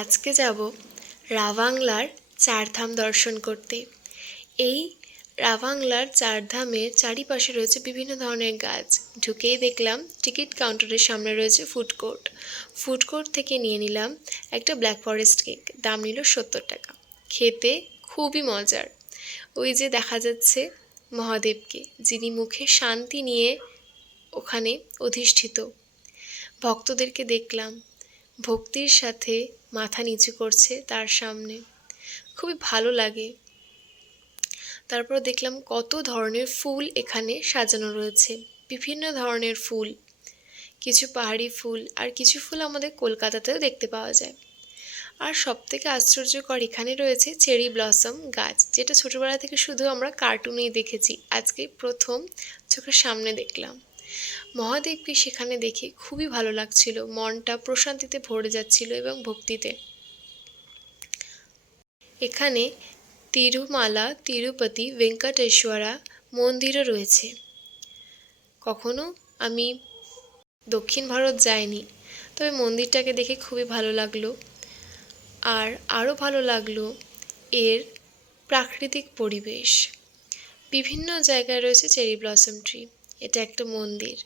আজকে যাব রাভাংলার চারধাম দর্শন করতে। এই রাভাংলার চারধামের চারিপাশে রয়েছে বিভিন্ন ধরনের গাছ। ঢুকেই দেখলাম টিকিট কাউন্টারের সামনে রয়েছে ফুড কোর্ট। ফুড কোর্ট থেকে নিয়ে নিলাম একটা ব্ল্যাক ফরেস্ট কেক। দাম নিল 70 টাকা। খেতে খুবই মজার। ওই যে দেখা যাচ্ছে মহাদেবকে, যিনি মুখে শান্তি নিয়ে ওখানে অধিষ্ঠিত। ভক্তদেরকে দেখলাম ভক্তির সাথে মাথা নিচু করছে তার সামনে। খুবই ভালো লাগে। তারপর দেখলাম কত ধরনের ফুল এখানে সাজানো রয়েছে, বিভিন্ন ধরনের ফুল, কিছু পাহাড়ি ফুল আর কিছু ফুল আমাদের কলকাতাতেও দেখতে পাওয়া যায়। আর সবথেকে আশ্চর্যকর এখানে রয়েছে চেরি ব্লসম গাছ, যেটা ছোটবেলা থেকে শুধু আমরা কার্টুনেই দেখেছি, আজকে প্রথম চোখের সামনে দেখলাম। মহাদেবকে সেখানে দেখে খুবই ভালো লাগছিল, মনটা প্রশান্তিতে ভরে যাচ্ছিল এবং ভক্তিতে। এখানে তিরুমালা তিরুপতি ভেঙ্কটেশ্বরা মন্দিরও রয়েছে। কখনো আমি দক্ষিণ ভারত যাইনি, তবে মন্দিরটাকে দেখে খুবই ভালো লাগলো। আর আরও ভালো লাগলো এর প্রাকৃতিক পরিবেশ। বিভিন্ন জায়গায় রয়েছে চেরি ব্লসম ট্রি। এটা একটা মন্দির।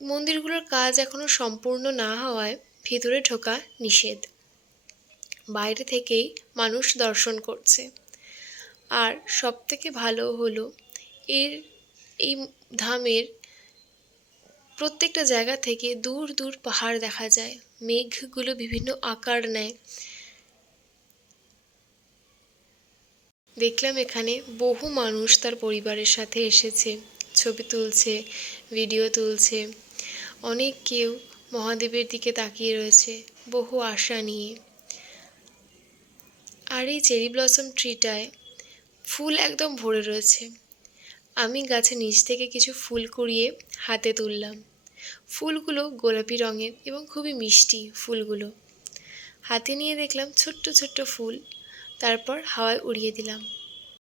মন্দিরগুলোর কাজ এখনও সম্পূর্ণ না হওয়ায় ভিতরে ঢোকা নিষেধ, বাইরে থেকেই মানুষ দর্শন করছে। আর সবথেকে ভালো হলো এই ধামের প্রত্যেকটা জায়গা থেকে দূর দূর পাহাড় দেখা যায়। মেঘগুলো বিভিন্ন আকার নেয়। দেখলাম এখানে বহু মানুষ তার পরিবারের সাথে এসেছে, ছবি তুলছে, ভিডিও তুলছে। অনেক কেউ মহাদেবের দিকে তাকিয়ে রয়েছে বহু আশা নিয়ে। আর এই চেরি ব্লসম ট্রিটায় ফুল একদম ভরে রয়েছে। আমি গাছের নিচ থেকে কিছু ফুল কুড়িয়ে হাতে তুললাম। ফুলগুলো গোলাপি রঙের এবং খুবই মিষ্টি ফুলগুলো। হাতে নিয়ে দেখলাম ছোট্ট ছোট্ট ফুল, তারপর হাওয়ায় উড়িয়ে দিলাম।